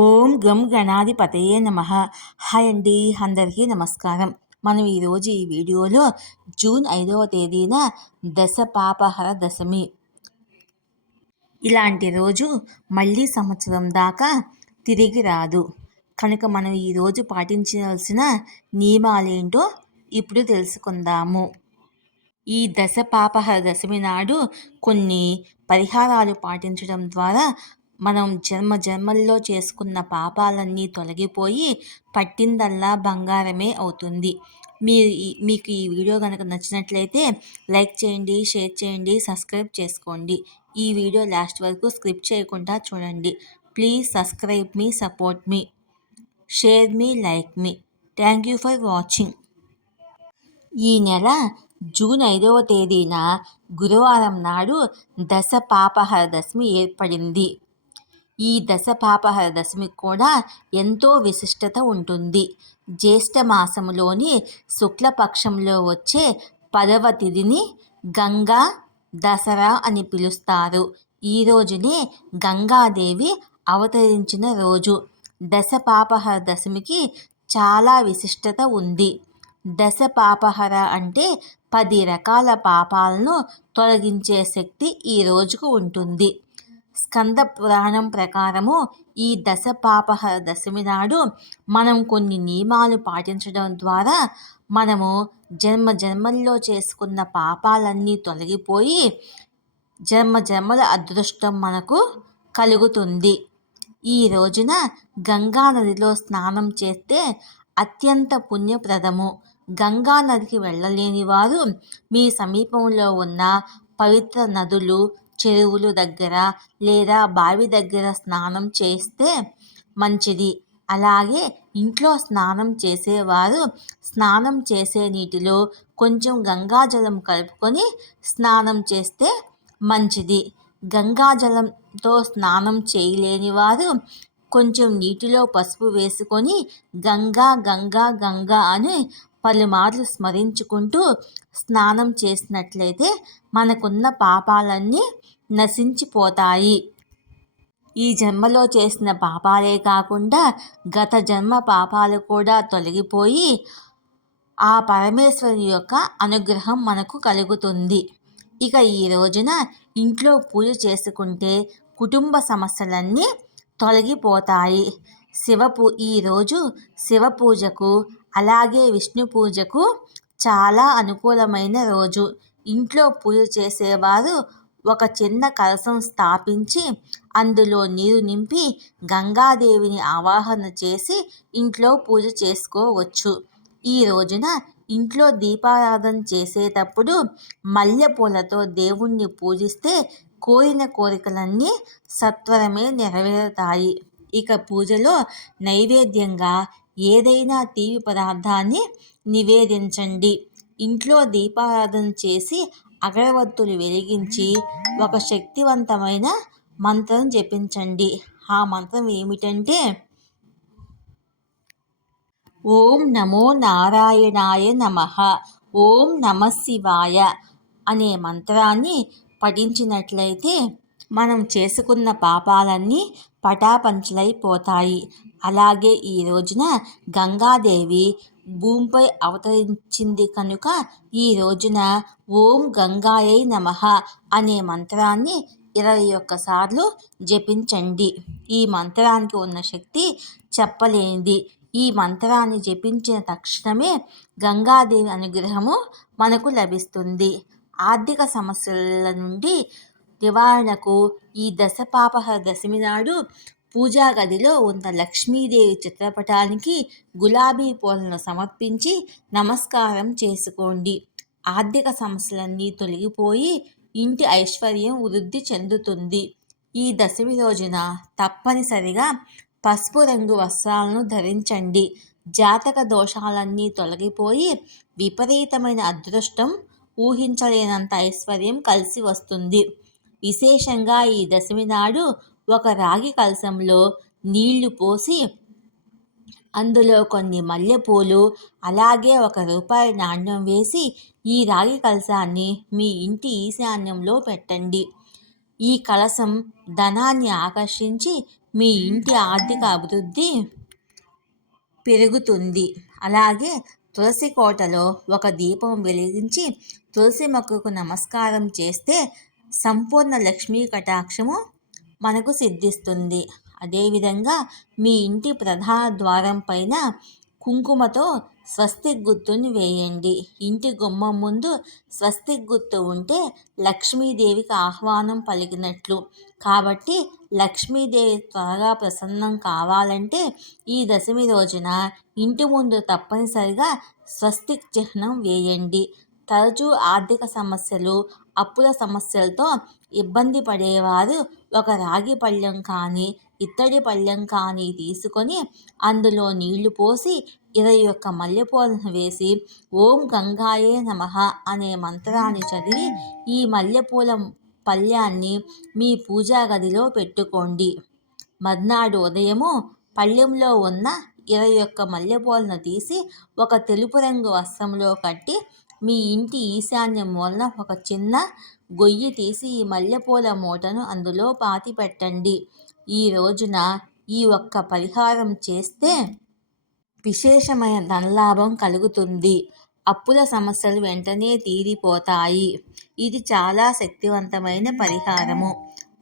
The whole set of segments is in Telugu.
ఓం గం గణాధిపతయే నమః. హాయ్ అండి, అందరికీ నమస్కారం. మనం ఈరోజు ఈ వీడియోలో జూన్ 5వ తేదీన దశ పాపహర దశమి. ఇలాంటి రోజు మళ్ళీ సంవత్సరం దాకా తిరిగి రాదు. కనుక మనం ఈరోజు పాటించాల్సిన నియమాలేంటో ఇప్పుడు తెలుసుకుందాము. ఈ దశ పాపహర దశమి నాడు కొన్ని పరిహారాలు పాటించడం ద్వారా మనం జన్మల్లో చేసుకున్న పాపాలన్నీ తొలగిపోయి పట్టిందల్లా బంగారమే అవుతుంది. మీకు ఈ వీడియో కనుక నచ్చినట్లయితే లైక్ చేయండి, షేర్ చేయండి, సబ్స్క్రైబ్ చేసుకోండి. ఈ వీడియో లాస్ట్ వరకు స్కిప్ చేయకుండా చూడండి. Please subscribe me, support me, share me, like me. Thank you for watching. ఈ నెల జూన్ 5వ తేదీన గురువారం నాడు దశ పాపహర దశమి ఏర్పడింది. ఈ దశ పాపహర దశమికి కూడా ఎంతో విశిష్టత ఉంటుంది. జ్యేష్ఠ మాసములోని శుక్లపక్షంలో వచ్చే 10వ తిథిని గంగా దసరా అని పిలుస్తారు. ఈ రోజునే గంగాదేవి అవతరించిన రోజు. దశ పాపహర దశమికి చాలా విశిష్టత ఉంది. దశ పాపహర అంటే 10 రకాల పాపాలను తొలగించే శక్తి ఈ రోజుకు ఉంటుంది. స్కంద పురాణం ప్రకారము ఈ దశ పాపహర దశమి నాడు మనం కొన్ని నియమాలు పాటించడం ద్వారా మనము జన్మల్లో చేసుకున్న పాపాలన్నీ తొలగిపోయి జన్మల అదృష్టం మనకు కలుగుతుంది. ఈ రోజున గంగా నదిలో స్నానం చేస్తే అత్యంత పుణ్యప్రదము. గంగా నదికి వెళ్ళలేని వారు మీ సమీపంలో ఉన్న పవిత్ర నదులు, చెరువులు దగ్గర లేదా బావి దగ్గర స్నానం చేస్తే మంచిది. అలాగే ఇంట్లో స్నానం చేసేవారు స్నానం చేసే నీటిలో కొంచెం గంగాజలం కలుపుకొని స్నానం చేస్తే మంచిది. గంగాజలంతో స్నానం చేయలేని వారు కొంచెం నీటిలో పసుపు వేసుకొని గంగా గంగా గంగా అని పలుమార్లు స్మరించుకుంటూ స్నానం చేసినట్లయితే మనకున్న పాపాలన్నీ నశించిపోతాయి. ఈ జన్మలో చేసిన పాపాలే కాకుండా గత జన్మ పాపాలు కూడా తొలగిపోయి ఆ పరమేశ్వరుని యొక్క అనుగ్రహం మనకు కలుగుతుంది. ఇక ఈ రోజున ఇంట్లో పూజ చేసుకుంటే కుటుంబ సమస్యలన్నీ తొలగిపోతాయి. ఈరోజు శివ పూజకు అలాగే విష్ణు పూజకు చాలా అనుకూలమైన రోజు. ఇంట్లో పూజ చేసేవారు ఒక చిన్న కలశం స్థాపించి అందులో నీరు నింపి గంగాదేవిని ఆవాహన చేసి ఇంట్లో పూజ చేసుకోవచ్చు. ఈ రోజున ఇంట్లో దీపారాధన చేసేటప్పుడు మల్లెపూలతో దేవుణ్ణి పూజిస్తే కోరిన కోరికలన్నీ సత్వరమే నెరవేరుతాయి. ఇక పూజలో నైవేద్యంగా ఏదైనా తీపి పదార్థాన్ని నివేదించండి. ఇంట్లో దీపారాధన చేసి అగరవత్తులు వెలిగించి ఒక శక్తివంతమైన మంత్రం జపించండి. ఆ మంత్రం ఏమిటంటే ఓం నమో నారాయణాయ నమః, ఓం నమః శివాయ అనే మంత్రాన్ని పఠించినట్లయితే మనం చేసుకున్న పాపాలన్నీ పటాపంచలైపోతాయి. అలాగే ఈ రోజున గంగాదేవి భూమిపై అవతరించింది కనుక ఈ రోజున ఓం గంగాయై నమః అనే మంత్రాన్ని 21 సార్లు జపించండి. ఈ మంత్రానికి ఉన్న శక్తి చెప్పలేనిది. ఈ మంత్రాన్ని జపించిన తక్షణమే గంగాదేవి అనుగ్రహము మనకు లభిస్తుంది. ఆర్థిక సమస్యల నుండి నివారణకు ఈ దశ పాపహర దశమి నాడు పూజా గదిలో ఉన్న లక్ష్మీదేవి చిత్రపటానికి గులాబీ పూలను సమర్పించి నమస్కారం చేసుకోండి. ఆర్థిక సమస్యలన్నీ తొలగిపోయి ఇంటి ఐశ్వర్యం వృద్ధి చెందుతుంది. ఈ దశమి రోజున తప్పనిసరిగా పసుపు రంగు వస్త్రాలను ధరించండి. జాతక దోషాలన్నీ తొలగిపోయి విపరీతమైన అదృష్టం, ఊహించలేనంత ఐశ్వర్యం కలిసి వస్తుంది. విశేషంగా ఈ దశమి నాడు ఒక రాగి కలశంలో నీళ్లు పోసి అందులో కొన్ని మల్లెపూలు అలాగే ₹1 నాణ్యం వేసి ఈ రాగి కలశాన్ని మీ ఇంటి ఈశాన్యంలో పెట్టండి. ఈ కలశం ధనాన్ని ఆకర్షించి మీ ఇంటి ఆర్థిక అభివృద్ధి పెరుగుతుంది. అలాగే తులసి కోటలో ఒక దీపం వెలిగించి తులసి మొక్కకు నమస్కారం చేస్తే సంపూర్ణ లక్ష్మీ కటాక్షము మనకు సిద్ధిస్తుంది. అదేవిధంగా మీ ఇంటి ప్రధాన ద్వారం పైన కుంకుమతో స్వస్తిక్ గుర్తుని వేయండి. ఇంటి గుమ్మం ముందు స్వస్తిక్ గుర్తు ఉంటే లక్ష్మీదేవికి ఆహ్వానం పలికినట్లు. కాబట్టి లక్ష్మీదేవి త్వరగా ప్రసన్నం కావాలంటే ఈ దశమి రోజున ఇంటి ముందు తప్పనిసరిగా స్వస్తిక్ చిహ్నం వేయండి. తరచూ ఆర్థిక సమస్యలు, అప్పుల సమస్యలతో ఇబ్బంది పడేవారు ఒక రాగి పళ్ళెం కానీ ఇత్తడి పళ్ళెం కానీ తీసుకొని అందులో నీళ్లు పోసి 21 మల్లెపూలను వేసి ఓం గంగాయే నమః అనే మంత్రాన్ని చదివి ఈ మల్లెపూల పళ్ళాన్ని మీ పూజా గదిలో పెట్టుకోండి. మర్నాడు ఉదయము పళ్ళెంలో ఉన్న 21 మల్లెపూలను తీసి ఒక తెలుపు రంగు వస్త్రంలో కట్టి మీ ఇంటి ఈశాన్య మూలన ఒక చిన్న గొయ్యి తీసి ఈ మల్లెపూల మూటను అందులో పాతి పెట్టండి. ఈ రోజున ఈ ఒక్క పరిహారం చేస్తే విశేషమైన ధనలాభం కలుగుతుంది. అప్పుల సమస్యలు వెంటనే తీరిపోతాయి. ఇది చాలా శక్తివంతమైన పరిహారము.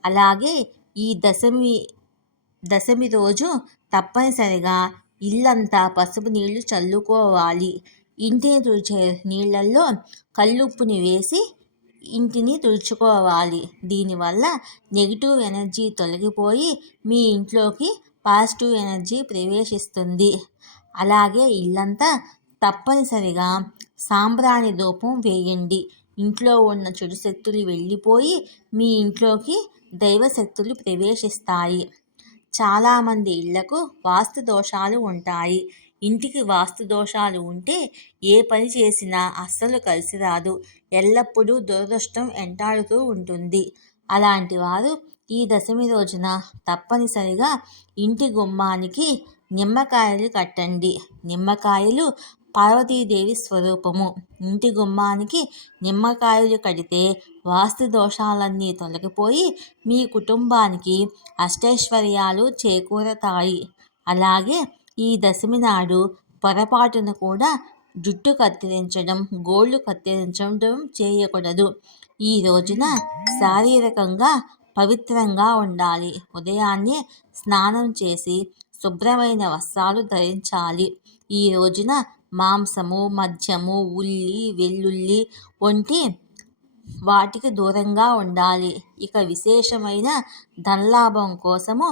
అలాగే ఈ దశమి రోజు తప్పనిసరిగా ఇల్లంతా పసుపు నీళ్లు చల్లుకోవాలి. ఇంటిని తుడిచే నీళ్లలో కల్లుప్పుని వేసి ఇంటిని తుడుచుకోవాలి. దీనివల్ల నెగిటివ్ ఎనర్జీ తొలగిపోయి మీ ఇంట్లోకి పాజిటివ్ ఎనర్జీ ప్రవేశిస్తుంది. అలాగే ఇల్లంతా తప్పనిసరిగా సాంబ్రాణి ధూపం వేయండి. ఇంట్లో ఉన్న చెడు శక్తులు వెళ్ళిపోయి మీ ఇంట్లోకి దైవశక్తులు ప్రవేశిస్తాయి. చాలామంది ఇళ్లకు వాస్తు దోషాలు ఉంటాయి. ఇంటికి వాస్తు దోషాలు ఉంటే ఏ పని చేసినా అస్సలు కలిసి రాదు. ఎల్లప్పుడూ దురదృష్టం వెంటాడుతూ ఉంటుంది. అలాంటి వారు ఈ దశమి రోజున తప్పనిసరిగా ఇంటి గుమ్మానికి నిమ్మకాయలు కట్టండి. నిమ్మకాయలు పార్వతీదేవి స్వరూపము. ఇంటి గుమ్మానికి నిమ్మకాయలు కడితే వాస్తు దోషాలన్నీ తొలగిపోయి మీ కుటుంబానికి అష్టైశ్వర్యాలు చేకూరతాయి. అలాగే ఈ దశమి నాడు పొరపాటున కూడా జుట్టు కత్తిరించడం, గోళ్లు కత్తిరించడం చేయకూడదు. ఈ రోజున శారీరకంగా పవిత్రంగా ఉండాలి. ఉదయాన్నే స్నానం చేసి శుభ్రమైన వస్త్రాలు ధరించాలి. ఈ రోజున మాంసము, మద్యము, ఉల్లి, వెల్లుల్లి వంటి వాటికి దూరంగా ఉండాలి. ఇక విశేషమైన ధనలాభం కోసము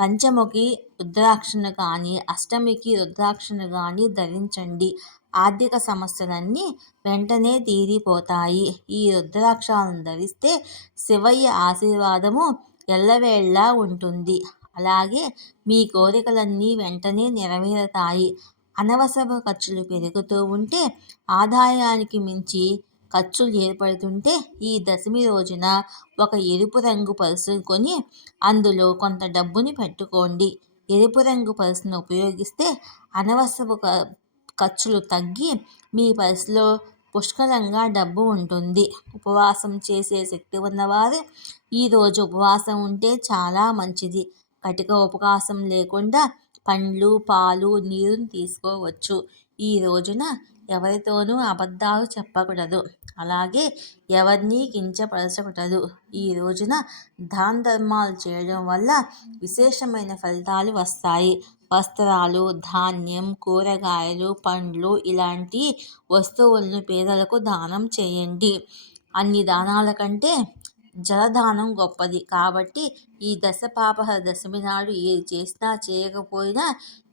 పంచముఖి రుద్రాక్షను కానీ అష్టమికి రుద్రాక్షను కానీ ధరించండి. ఆర్థిక సమస్యలన్నీ వెంటనే తీరిపోతాయి. ఈ రుద్రాక్షలను ధరిస్తే శివయ్య ఆశీర్వాదము ఎల్లవేళలా ఉంటుంది. అలాగే మీ కోరికలన్నీ వెంటనే నెరవేరుతాయి. అనవసర ఖర్చులు పెరుగుతూ ఉంటే ఆదాయానికి మించి ఖర్చులు ఏర్పడుతుంటే ఈ దశమి రోజున ఒక ఎరుపు రంగు పర్సు కొని అందులో కొంత డబ్బుని పెట్టుకోండి. ఎరుపు రంగు పర్సును ఉపయోగిస్తే అనవసర ఖర్చులు తగ్గి మీ పర్సులో పుష్కలంగా డబ్బు ఉంటుంది. ఉపవాసం చేసే శక్తి ఉన్నవారు ఈరోజు ఉపవాసం ఉంటే చాలా మంచిది. కటిక ఉపవాసం లేకుండా పండ్లు, పాలు, నీరుని తీసుకోవచ్చు. ఈ రోజున ఎవరితోనూ అబద్ధాలు చెప్పకూడదు. అలాగే ఎవరినీ కించపరచకూడదు. ఈ రోజున దాన ధర్మాలు చేయడం వల్ల విశేషమైన ఫలితాలు వస్తాయి. వస్త్రాలు, ధాన్యం, కూరగాయలు, పండ్లు ఇలాంటి వస్తువులను పేదలకు దానం చేయండి. అన్ని దానాల కంటే జలదానం గొప్పది. కాబట్టి ఈ దశపాపహర దశమి నాడు ఏది చేసినా చేయకపోయినా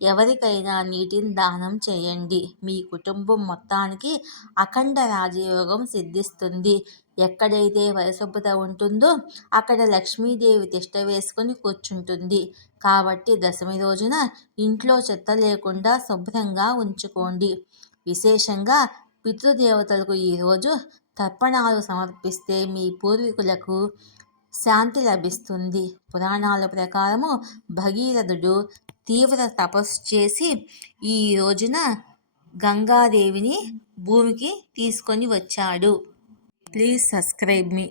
ఎవరికైనా నీటిని దానం చేయండి. మీ కుటుంబం మొత్తానికి అఖండ రాజయోగం సిద్ధిస్తుంది. ఎక్కడైతే పరిశుభ్రత ఉంటుందో అక్కడ లక్ష్మీదేవి తిష్ట వేసుకొని కూర్చుంటుంది. కాబట్టి దశమి రోజున ఇంట్లో చెత్త లేకుండా శుభ్రంగా ఉంచుకోండి. విశేషంగా పితృదేవతలకు ఈరోజు తర్పణాలు సమర్పిస్తే మీ పూర్వీకులకు శాంతి లభిస్తుంది. పురాణాల ప్రకారము భగీరథుడు తీవ్ర తపస్సు చేసి ఈ రోజున గంగాదేవిని భూమికి తీసుకొని వచ్చాడు. Please subscribe me.